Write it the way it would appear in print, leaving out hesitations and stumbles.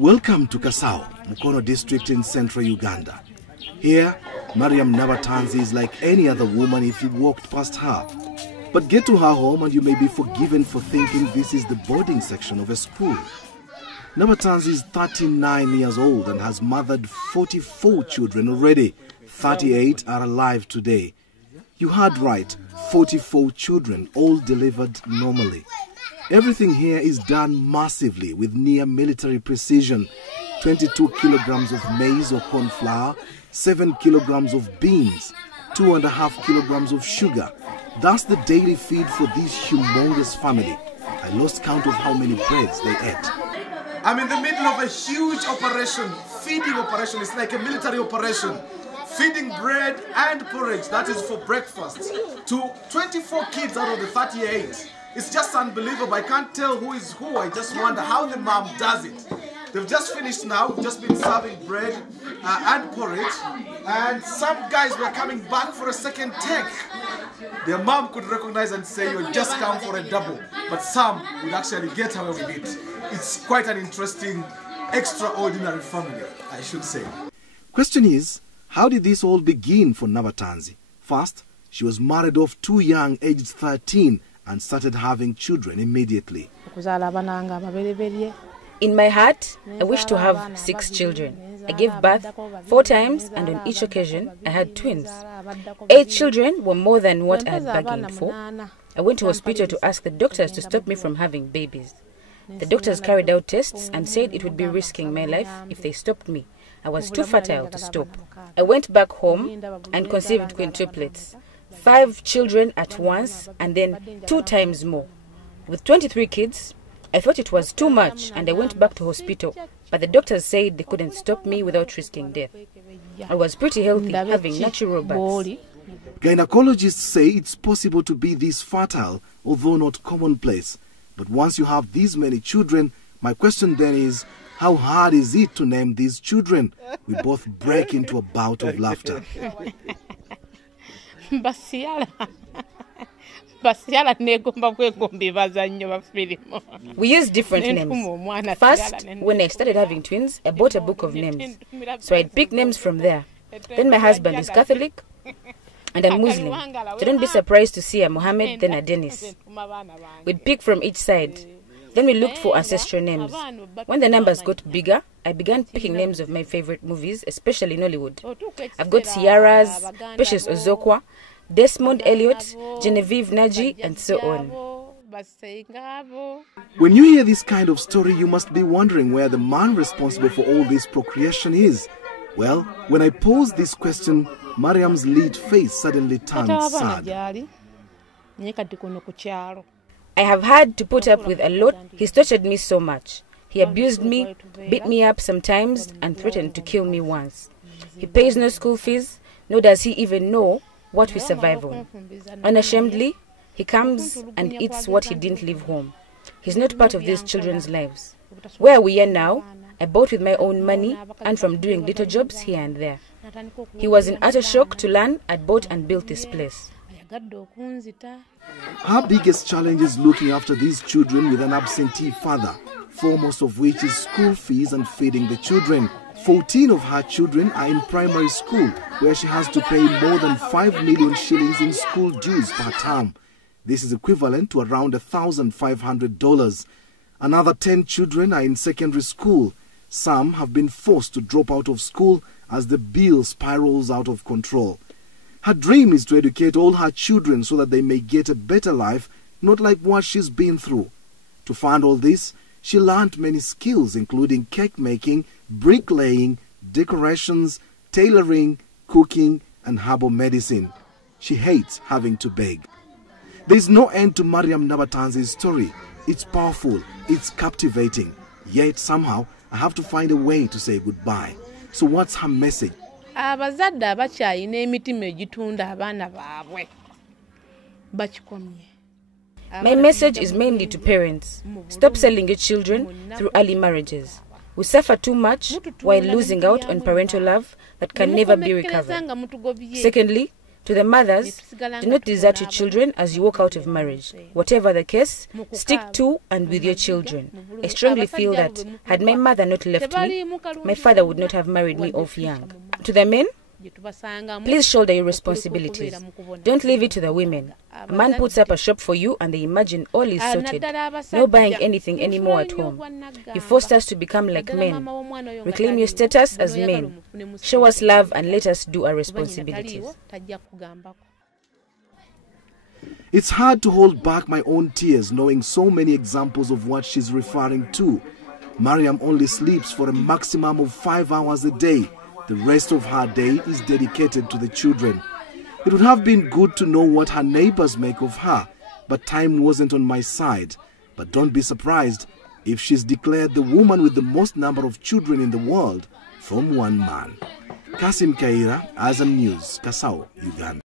Welcome to Kasao, Mukono district in central Uganda. Here, Mariam Nabatanzi is like any other woman if you walked past her. But get to her home and you may be forgiven for thinking this is the boarding section of a school. Nabatanzi is 39 years old and has mothered 44 children already. 38 are alive today. You heard right, 44 children, all delivered normally. Everything here is done massively with near military precision. 22 kilograms of maize or corn flour, 7 kilograms of beans, 2.5 kilograms of sugar. That's the daily feed for this humongous family. I lost count of how many breads they ate. I'm in the middle of a huge operation, feeding operation. It's like a military operation. Feeding bread and porridge, that is for breakfast, to 24 kids out of the 38. It's just unbelievable. I can't tell who is who. I just wonder how the mom does it. They've just finished now. We've just been serving bread and porridge. And some guys were coming back for a second take. Their mom could recognize and say, you just come for a double. But some would actually get away with it. It's quite an interesting, extraordinary family, I should say. Question is, how did this all begin for Nabatanzi? First, she was married off too young, aged 13, and started having children immediately. In my heart, I wish to have 6 children. I gave birth 4 times, and on each occasion, I had twins. 8 children were more than what I had bargained for. I went to hospital to ask the doctors to stop me from having babies. The doctors carried out tests and said it would be risking my life if they stopped me. I was too fertile to stop. I went back home and conceived quintuplets. 5 children at once and then 2 times more. With 23 kids, I thought it was too much and I went back to hospital. But the doctors said they couldn't stop me without risking death. I was pretty healthy, having natural births. Gynecologists say it's possible to be this fertile, although not commonplace. But once you have these many children, my question then is, how hard is it to name these children? We both break into a bout of laughter. We use different names. First, when I started having twins, I bought a book of names. So I'd pick names from there. Then my husband is Catholic and I'm Muslim. So don't be surprised to see a Mohammed, then a Dennis. We'd pick from each side. Then we looked for ancestral names. When the numbers got bigger, I began picking names of my favorite movies, especially Nollywood. I've got Ciara's, Precious Ozokwa, Desmond Elliot, Genevieve Naji, and so on. When you hear this kind of story, you must be wondering where the man responsible for all this procreation is. Well, when I posed this question, Mariam's lead face suddenly turned sad. I have had to put up with a lot. He's tortured me so much. He abused me, beat me up sometimes, and threatened to kill me once. He pays no school fees, nor does he even know what we survive on. Unashamedly, he comes and eats what he didn't leave home. He's not part of these children's lives. Where we are now, I bought with my own money and from doing little jobs here and there. He was in utter shock to learn I'd bought and built this place. Her biggest challenge is looking after these children with an absentee father, foremost of which is school fees and feeding the children. 14 of her children are in primary school, where she has to pay more than 5 million shillings in school dues per term. This is equivalent to around $1,500. Another 10 children are in secondary school. Some have been forced to drop out of school as the bill spirals out of control. Her dream is to educate all her children so that they may get a better life, not like what she's been through. To fund all this, she learned many skills including cake making, bricklaying, decorations, tailoring, cooking and herbal medicine. She hates having to beg. There is no end to Mariam Nabatanzi's story. It's powerful, it's captivating. Yet somehow I have to find a way to say goodbye. So what's her message? My message is mainly to parents. Stop selling your children through early marriages. We suffer too much while losing out on parental love that can never be recovered. Secondly, To the mothers, do not desert your children as you walk out of marriage. Whatever the case, stick to and with your children. I strongly feel that had my mother not left me, my father would not have married me off young. To the men, please shoulder your responsibilities. Don't leave it to the women. A man puts up a shop for you and they imagine all is sorted. No buying anything anymore at home. You forced us to become like men. Reclaim your status as men. Show us love and let us do our responsibilities. It's hard to hold back my own tears knowing so many examples of what she's referring to. Mariam only sleeps for a maximum of 5 hours a day. The rest of her day is dedicated to the children. It would have been good to know what her neighbors make of her, but time wasn't on my side. But don't be surprised if she's declared the woman with the most number of children in the world from one man. Kasim Kaira, Azam News, Kasao, Uganda.